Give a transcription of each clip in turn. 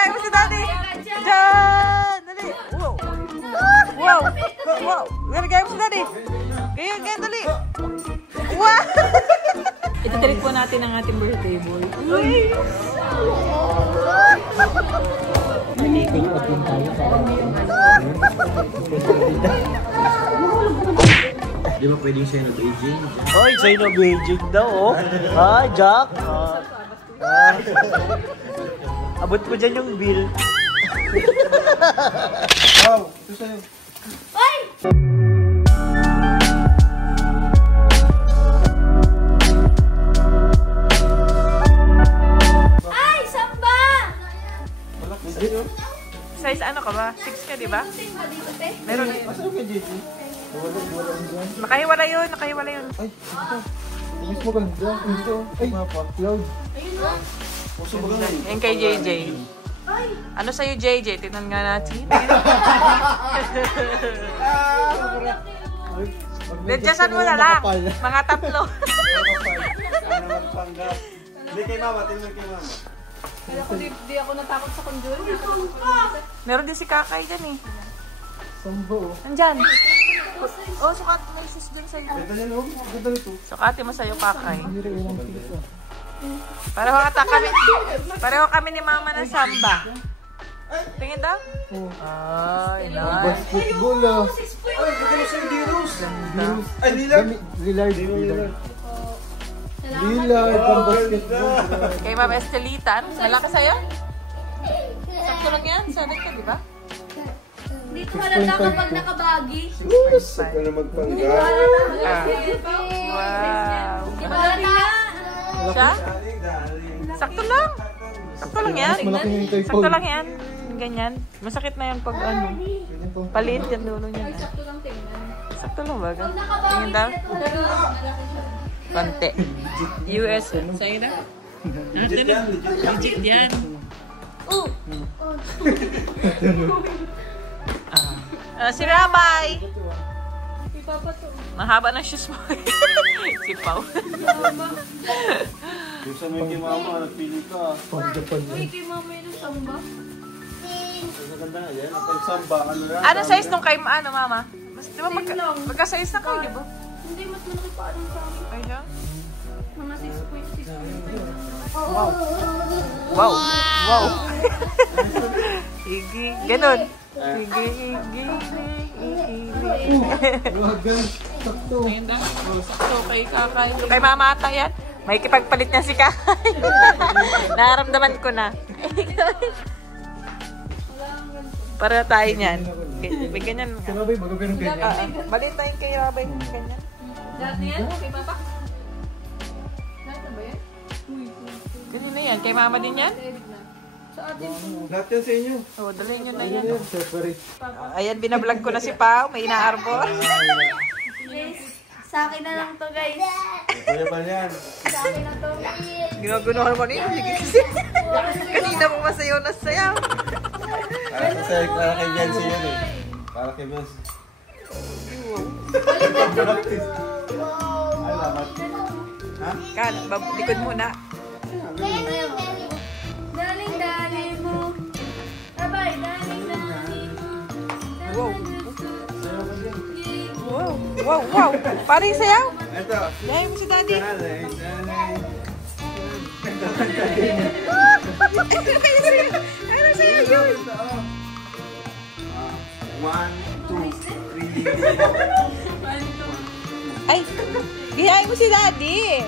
Gayahin mo si daddy. Diyan. Dali. Wow. Wow. Wow. Gayahin mo si daddy. Gayahin, dali. Wow. Ito-trick po natin ang ating birthday boy. Uy. Di ba pwedeng siya na Beijing? Oy, sa'yo na Beijing daw, oh. Ah, Jack. Abot ko dyan yung bill. Wow, ito sa'yo. Ay! Ay, samba! Size ano ka ba? 6 ka, di ba? Meron. Masarap ka, JJ? Nakahiwala yun, nakahiwala yun. Ay, ito. Mas maganda. Ito. Ay, cloud. Ayun na. Puso ba ganun? Yan kay JJ. Ano sa'yo, JJ? Tingnan nga natin. Dedyasan mo na lang. Mga 3. Hindi kay mama, tingnan kay mama. Di ako natakot sa conjuring. Meron din si Kakay dyan eh. Samba, oh. Nandyan. Oh, sukat mo yung sis dun sa'yo. Ganda niya, no? Ganda nito. Sukati mo sa'yo, Kakay. Hindi rin ilang pisa. Pareho kami ni Mama ng samba. Tingin daw? Ay, nice. Basketball, ah. Ay, ganda mo sa'yo, Diros. Ay, Lillard. Lillard. Lillard, pang basketball. Kay Mama Estelita, ano? Malaki sa'yo? Sakto lang yan. Sanay ka, di ba? Hindi ko halata kapag nakabagi. Sag ka na magpanggap. Wow. Hindi ko halata. Siya? Sakto lang. Sakto lang yan. Malaki yung kay Sakto Paul. lang yan. Ganyan. Masakit na yan pag ano. Paliit yung dulo niya. Sakto lang tingnan. Sakto lang ba? Pag Tingin nakabagi daw? dito talaga. Konti. US. Sa'yo na? Legit yan. Si Rabay. Ipapa to. Mahaba ng shoes mo. Si Pao. Kung saan mo kay mama, nagpili ka. Uy, kay mama yun ang samba. Ang ganda nga yan. Ang samba, ano yan? Ano size nung kay Mama? Di ba magka-size na kayo, di ba? Hindi, mas malaki pa anong sa akin. Ay, siya? Mga 6.6. Wow. Wow. Wow. Higi. Ganun. Higi, higi, higi. Wagan, sakto. Ayun daw. Sakto kay Kakay. Kay Mama ata yan. May kipagpalit niya si Kakay. Nararamdaman ko na. Para tayo niyan. May ganyan nga. Sabay, magagano'n ganyan. Maliit tayo kay Rabay. Ganyan. Lahat na yan? Kay Papa? Lahat na ba yan? Ganyan na yan. Kay Mama din yan? Sa atin. Lahat yan sa inyo. Oo, dalhin nyo na yan. Yan, separate. Ayan, binablog ko na si Pao. May inaarbor. Guys, sa akin na lang to guys. Kaya pa yan. Sa akin na to. Ginagunuhan mo niyo. Sige kasi. Kanina mo masayaw na sayaw. Para kay Jancy yan eh. Para kay Jancy. Ay, lamat. Ha? Kan, likod muna. Daling daling mo. Abay, daling daling mo. Wow. Wow. Wow, wow. Parang yung sayaw. Ito. Dahil mo si Daddy. Dalay, dalay. Ano sayaw yun? Ito, oh. 1, 2, 3. Ay, giyain mo si Daddy.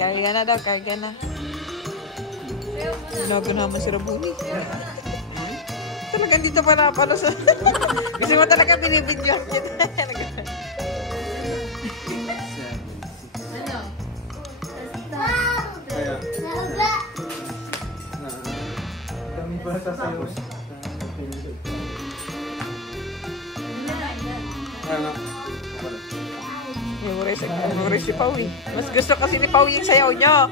Karga na daw, karga na. Ginagunahan mo si Rabuni. Talagang dito pa napalo sa... Kasi mo talaga binibidyo. Kaya. Dami pa sasayaw. Ano? Memory si Pao eh. Mas gusto kasi ni Pao yung sayaw nyo.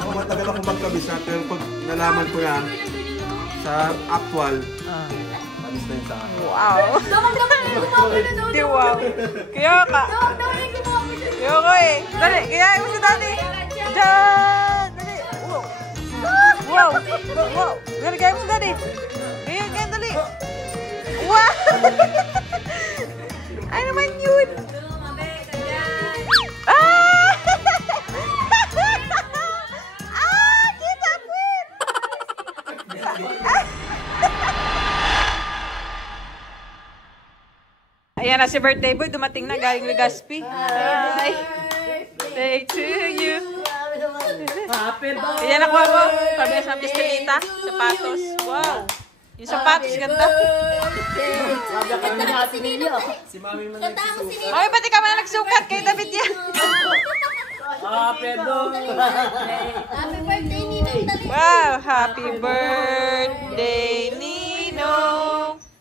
Ako matagal ako magkabisa, pero pag nalaman ko na sa actual, alis na yun sa akin. Wow. Daman yung gumamit na doon. Di wow. Kaya ka. Daman yung gumamit na doon. Kaya ko eh. Dali, kaya mo si Daddy. Lalagay mo si Daddy. Ganyan, ganyan, dali. Wow! Ay naman yun. Ah! Ah! Kita, Queen! Ayan na si birthday boy. Dumating na galing Legazpi. Hi! Birthday to you. Happy birthday! Ayan ako ako. Pabila sa Mistelita. Sapatos. Wow! Yung sapatos ganda. Sabi ka na natin ninyo. Si Mami man Kanta mo si Nino. Okay, pati ka man nagsukat kay David yan. Happy birthday! Happy birthday, Nino. Dali. Wow! Happy birthday, Nino!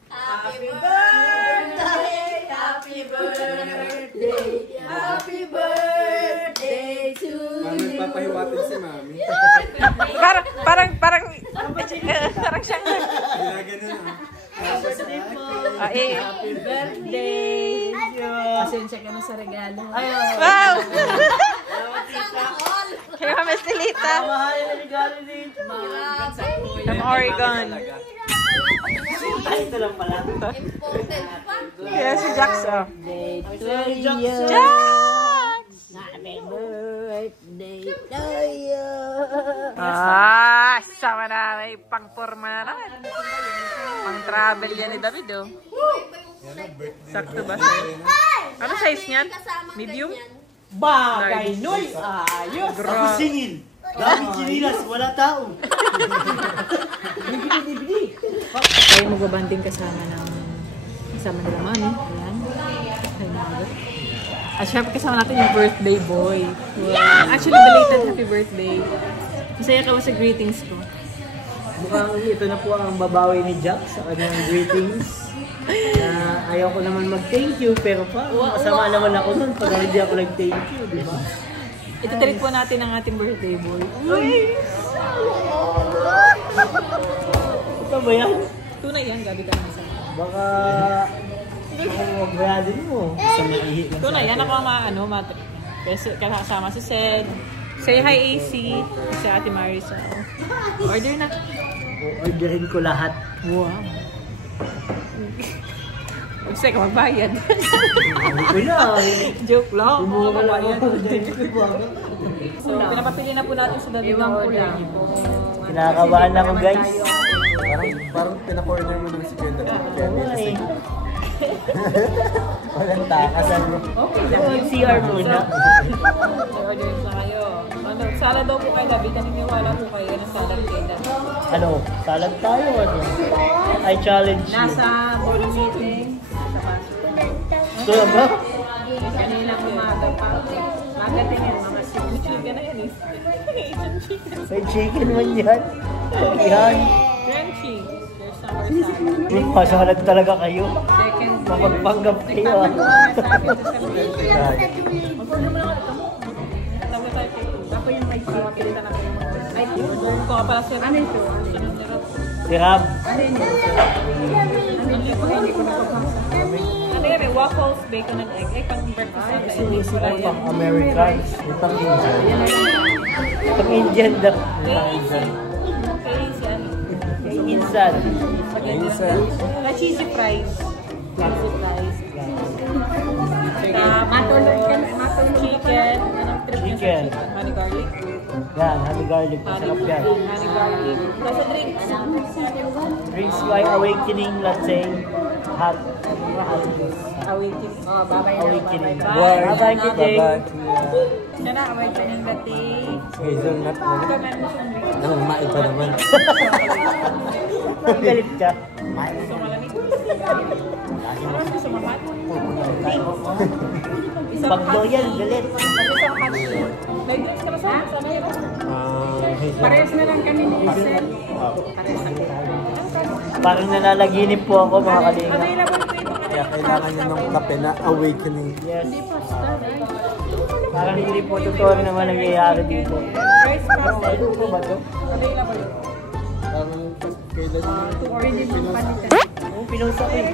Happy birthday. Happy birthday. Happy birthday to Mami, papahiwatin si Mami. Parang siyang Ginaganon ah. Happy Birthday! Pasensya ka na sa regalo. Wow! Kaya kami Estelita. Mahal na regalo dito. From Oregon. Ay, ito lang pala. important pa. Kaya si Jax, oh. Jackson! Jax! Happy birthday to you. Ah, sama na. May pang-forma na naman. Pang-travel yan ni David, oh. Sakto ba sa'yo? Ano size niyan? Medium? Bagay, Noy! Ayos! Ako singil! Dami chinilas, wala tao! Tayo magbabanding kasama nila mami. Ayan. Ay, naga. At syempre kasama natin yung birthday boy. Wow. Actually, belated happy birthday. Masaya ka ba sa greetings ko? Mukhang ito na po ang babawi ni Jack sa kanyang greetings. Ayaw ko naman mag-thank you, pero pa, masama naman ako nun pag hindi ako nag-thank you, di ba? Ito-treat po natin ang ating birthday boy. Ito ba yan? Tunay yan, gabi ka naman sa akin. Baka huwag din mo. Sa maihi lang Tunay yan, ako ang kasi kasama si Sed. Say hi AC, si Ate Marisa. Order na. Orderin ko lahat. Wow. Gusto ka magbayad. Okay na. Joke lang. Bumuha lang ako. So, pinapapili na po natin sa David ng order niyo po. Kinakabahan ako, guys. Parang pina-corner mo dun si Kendra. Ay. Walang takasan mo. Okay, CR muna. order na kayo. Ano, salad daw po kayo, David. Naniniwala po kayo ng salad kayo, David. Ano? Salad tayo, ano? I challenge you. Nasa board meeting, sa paso. Ito na ba? Kanilang umaga pa. Magating yan, mga chicken ka na yan eh. Asian chicken. May chicken man yan. Yan. Crunchy. There's summer salad. Masalag talaga kayo. Second, Mapagpanggap kayo, ah. mag-order mo na ito. Tawag tayo kay Ito. Ako yung may chicken. Pilitan na kayo. Ay, order ko ka pala sir. Ano ito? Sunod na rin. Si Ram. Hindi ko napapasa. Ano yan, may waffles, bacon and egg. Ay, pang breakfast na tayo. Ay, pang American. Itang Indian. Pang Indian daw. Insan. Na cheesy fries. Cheesy fries. Matong chicken. Anong trip niya sa Chicken. chicken? Honey garlic. Yan, honey garlic. Masarap yan. Honey garlic. Tapos drinks. Drinks by Awakening Latte. Hot. Awakening. Oh, bye-bye. Awakening. Bye. Bye-bye, KJ. Siya na, awakening latte. Hazel nut na. Ikaw meron mo siyang drink. Anong maiba naman? Galit ka. Gusto malamig? Ano gusto mo hot? Pag daw yan, galit. Isang hot. May drinks ka na sa meron. Hazel. Parehas na lang kami ni Isel. Parang nanalaginip po ako, mga kalinga. Available po yung mga Kaya kailangan nyo ng kape na awakening. Yes. Parang hindi po totoo naman nangyayari dito. rice pasta. Ano po ba ito? Available. Parang kailan nyo Pwede mong panitan. Yung pinost ako eh.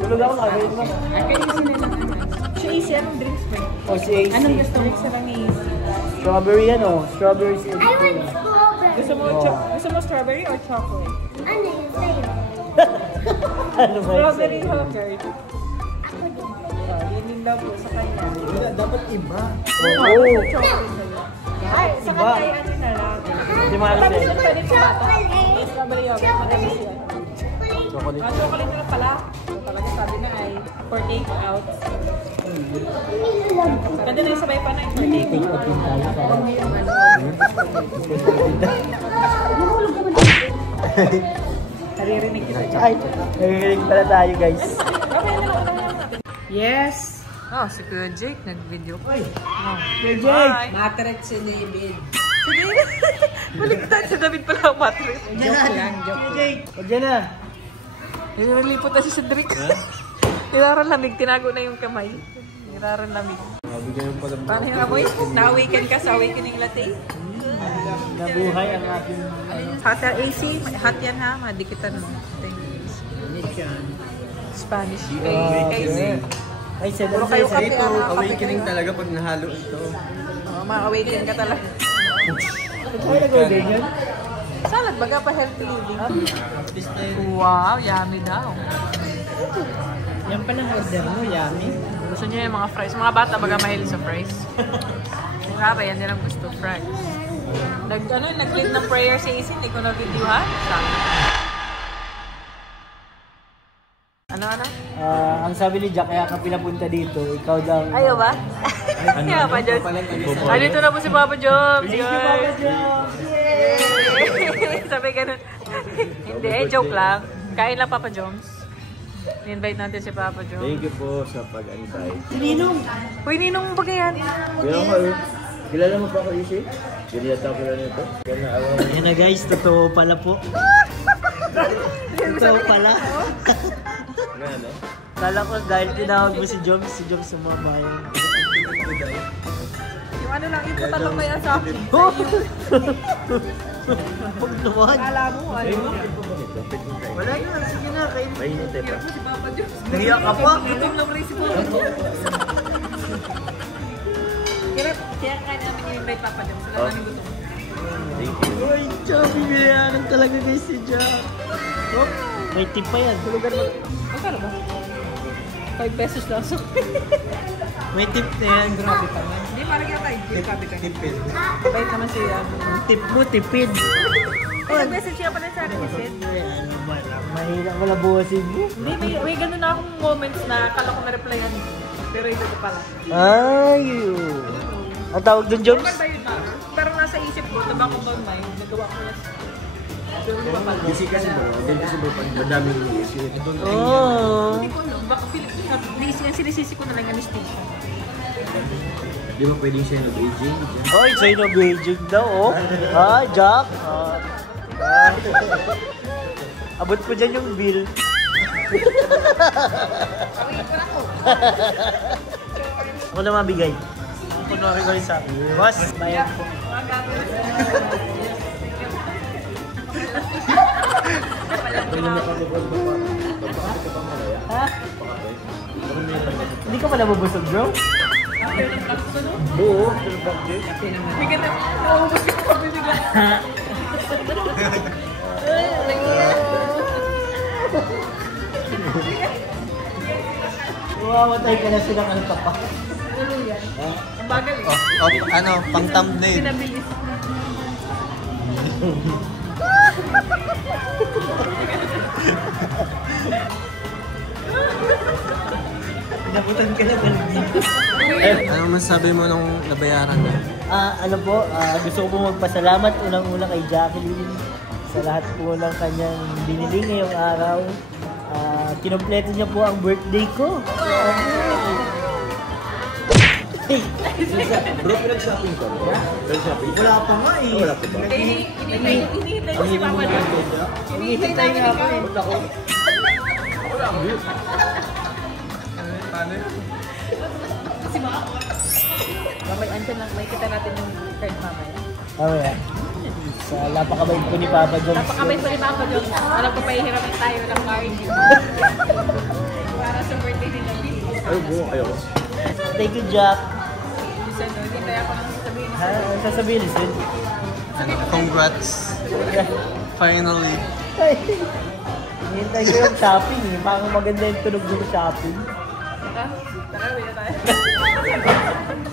Tulog ako, kagawin mo. Ang kayo sila lang naman. Siya easy, anong drinks mo? O si AC. Anong gusto mo? Sa lang ni easy. Strawberry yan o. Strawberry si AC. I want strawberry. Gusto mo strawberry or chocolate? Ano yung sa'yo? Ano ba yun? Strawberry yogurt. Yun din daw po sa kanya. Wala, dapat iba. Oo. Ay, sa kanya ano na lang. Hindi malas Sabi yan. nyo pwede sa bata. Strawberry yogurt, matamis yan. Chocolate. Chocolate na pala. So, talaga sabi na ay for take out. Pwede na yung sabay pa na yung for take Take out. out din tayo para. Naririnig kita. Ay, nanginginig pala tayo guys. Okay na lang natin. Yes! Oh, si Kuya Jake nag-video ko. Oh. Kuya Jake! Matret si David. Si David! Baliktad si David pala ang matris. Joke lang, joke lang. Jake! O dyan na! Nililipot na si Cedric. Niraran lamig, tinago na yung kamay. Niraran lamig. Bigyan mo pala. Paano yung amoy? Na-awaken ka sa awakening latte? Nabuhay ang ating... Hot na AC, hot yan ha, madikitan mo. Spanish. Kay Ay, Puro kayo kape. Ito, awakening talaga pag nahalo ito. ma-awaken ka talaga. Ba't tayo nag-order yan? Salad, baga pa healthy living. Wow, yummy daw. Yan pa lang order mo, yummy. Gusto niyo yung mga fries. Mga bata baga mahilig sa fries. Si Rara, yan din ang gusto, fries. Nag-lead ng prayer si Isin, hindi ko na-videohan. Ano? Ang sabi ni Jack, kaya ka pinapunta dito, ikaw daw. Ayaw ba? Kaya pa, Jones. Dito na po si Papa Jones. Thank you, Papa Jones! Sabi ganun. Hindi, joke lang. Kain lang, Papa Jones. I-invite natin si Papa Jones. Thank you po sa pag-antay. Ninong! Uy, ninong ba yan? Kilala mo pa ako, Ishi? Giniyata ko lang ito. Yan na guys, totoo pala po. Totoo pala. Ano? Kala ko dahil tinawag mo si Joms sumabayan. Yung ano lang, yung patalong na yan sa akin. Huwag naman. Kala mo, ano? Wala na, sige na, kain. Mainit eh pa. Si Papa Jones. Nahiya ka pa. Gutom lang rin si Papa Jones. Kaya kaya namin i-invite Papa Jones. Wala namin gutom. Thank you. Uy, chubby bayaran talaga guys si Jack. Oh, may tip pa yan. Tulugan mo. Magkano ba? 5 pesos lang. So, May tip na yan. grabe pa man. Hindi, parang yung tayo. Grabe ka. Tipid. Bait naman siya. Tip mo, tipid. Oh, nag-message siya pa na sa akin ni Sid. Ano ba? Mahirap wala buwasin mo. Hindi, may ganun na akong moments na akala ko na-replyan. Pero ito ko pala. Ay, ang tawag dun, Joms? Normal ba yun ba? Pero nasa isip ko, the back of my mind, nagawa ko na siya. Pero hindi pa pala. Busy kasi bro. Busy bro pag madaming issue. Oo. Hindi ko alam. Baka sinisisi ko na lang yung station. Di ba pwedeng siya nag-aging? Ay, sa'yo na Beijing daw, oh. Ah, Jack. Abot ko dyan yung bill. Ako na mabigay. Kunwari ko sa boss, bayan po. Ha? Hindi ka pa nabubusog, bro? Oo. May ganda. Naubos ko pa bigla. Mamatay ka na sila ng tapa. Ang bagal eh. Ano, pang thumbnail. Pinabilis. Nabutan ka na dito. Ano masabi mo nung nabayaran na? Ano po, gusto ko po magpasalamat unang-una kay Jacqueline sa lahat po ng kanyang binili ngayong araw. Kinompleto niya po ang birthday ko. Hey! Bro, pinag-shopping ka bro? Pinag-shopping? Wala pa nga eh. Wala pa ba? Hinihintay mo si Papa Jones. Hinihintay nga ako eh. Kasi mamaya, andyan lang, may kita natin yung card mamaya. Mamaya. Sa napakabait po ni Papa Jones. Napakabait pa ni Papa Jones. Alam ko pahihiramin tayo ng card. Para sa birthday ni Nabi. Ay, bro, ayoko. Thank you, Jack. Hindi kaya ako nang sasabihin. Ano sasabihin ni Sid? Congrats. Finally. Hintay ko yung shopping eh. Parang maganda yung tunog ng shopping.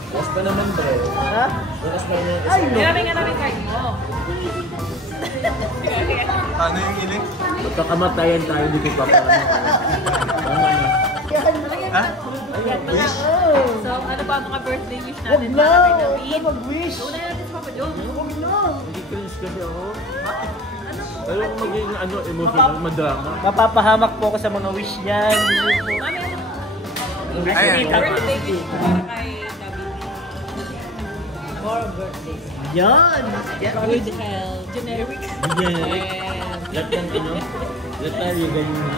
Bukas pa naman, bro. Ha? Bukas pa naman. Ay, no. Namin kain mo. Ano yung ilik? Magkakamatayan tayo dito pa. Ha? Wish? So, ano ba mga birthday wish Huwag natin? na! Para kay Huwag David? na mag-wish! Una natin sa Papa John. Huwag na! Hindi cringe kasi ako. Ayaw ko maging emotional, madrama. Mapapahamak po ako sa mga wish niyan. Mami, ano? Ayan. Birthday wish para kay David. Yan! Good health. Generic. Lahat ng lahat tayo ganyan na.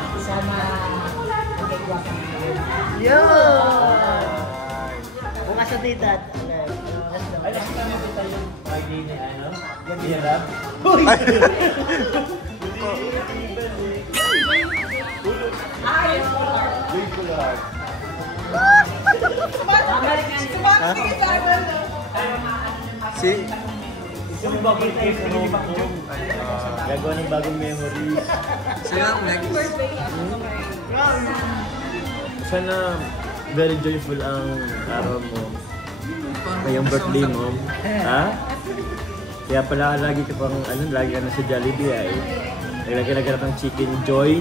Yan! Bukas sa tita. Ay, nakita mo ito yung Friday na ano? Gandira? Uy! Si? Yung bagong gift mo. Gagawa ng bagong memories. Sino ang next? Sana very joyful ang araw mo. Ngayong birthday mo. Ha? Kaya pala lagi ka pang lagi ka na sa Jollibee ay. Naglagay ka ng chicken joy.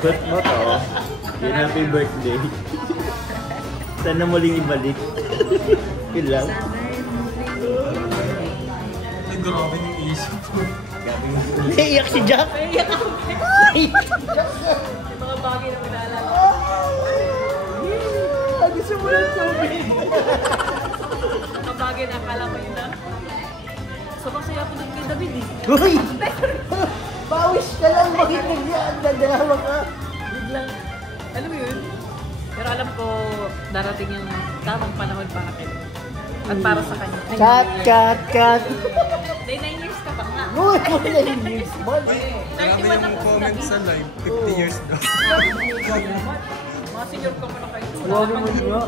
But mo to. Yun, happy birthday. Sana muling ibalik. Yun lang. Ay, grabe yung isip ko. Naiyak si Jack! Yung mga bagay na pinaalala. Gusto mo lang tubig! Mga bagay na akala mo yun na. So, masaya ko din kay David eh. Uy! Pawis ka lang makinig yan! Dadalawa ka! Biglang, alam mo yun? Pero alam ko, darating yung tamang panahon para kay at para sa kanya. Cut! Cut! Cut! Day 9 years ka pa nga. Uy! Wala yung years man! Grabe yung comment sa live. 50 years daw. Mga senior ko muna kayo. Huwag mo nga!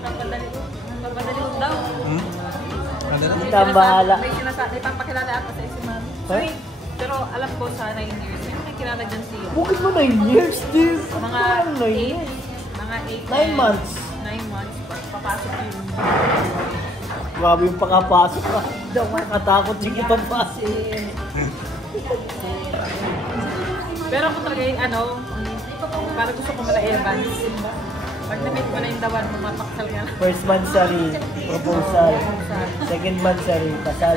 Napadali ko daw. Ano naman? Ito ang bahala. May papakilala ako sa si Mami. Sweet. Pero alam ko sa 9 years, may kilala dyan siya. Bakit mo 9 years, Steve? Mga Ano 9 8. years? Mga 9 months. 9 months. Papasok yung... Grabe yung pakapasok ka. Hindi ako makatakot yung ipapasok. Pero ako talaga yung para gusto ko mala Evans. Pag na-meet ko na yung dawan, pumapaksal nga. First mansary, proposal. Second mansary, kasal.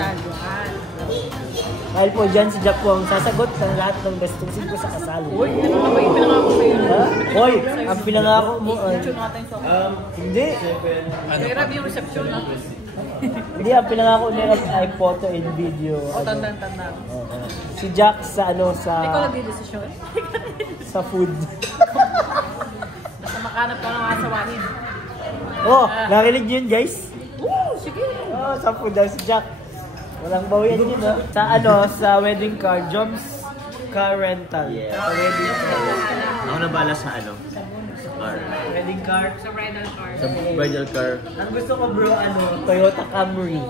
Dahil po dyan si Jack po ang sasagot sa lahat ng gastusin ko sa kasal. Uy, ano na ba yung pinangako ko yun? Ha? Hoy, ang pinangako mo ay... Picture natin sa Hindi. Kaya Rab yung reception natin. Hindi, ang pinangako niya ay photo and video. O, tandaan. Si Jack sa Hindi ko nagdidesisyon. sa food. Basta makanap ko ng mga sawahin. Oh, narinig niyo yun, guys? Sige. Oh, sa food daw si Jack. Walang bawian yun, ha? Sa wedding car, Jobs Car Rental. Yeah. Sa wedding car. Ako nabala sa sa car. Wedding car. Sa bridal car. Sa bridal car. Ang gusto ko, bro, Toyota Camry.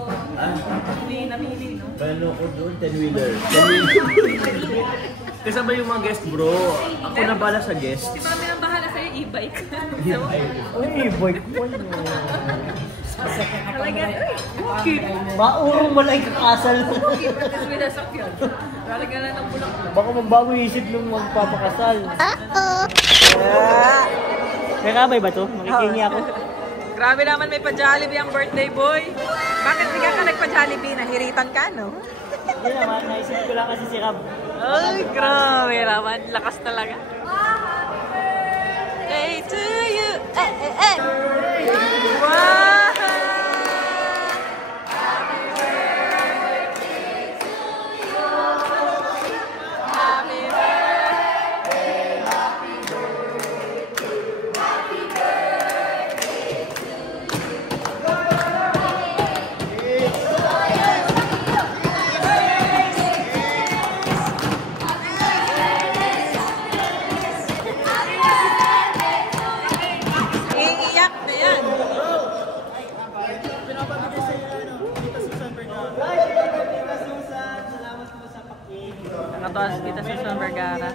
Hindi namili, no? Ano ko doon? 10-wheeler. Kasama yung mga guest, bro. Ako nabala sa guest. Si Mami ang bahala sa'yo, e-bike. Uy, boy ko. Talaga, uy, Maurong mo lang kakasal. keep this with us up yun. Talaga na ng bulak. Baka magbago isip nung magpapakasal. Kaya kamay ba to? Makikingi ako. Grabe naman may pa-Jollibee ang birthday boy. Bakit di ka nagpa-Jollibee? Nahiritan ka, no? Hindi naman, naisip ko lang kasi si Rab. Ay, grabe naman. Lakas talaga. Hey to you. Wow! Iiyak na yan. Photos kita sa Son Vergara.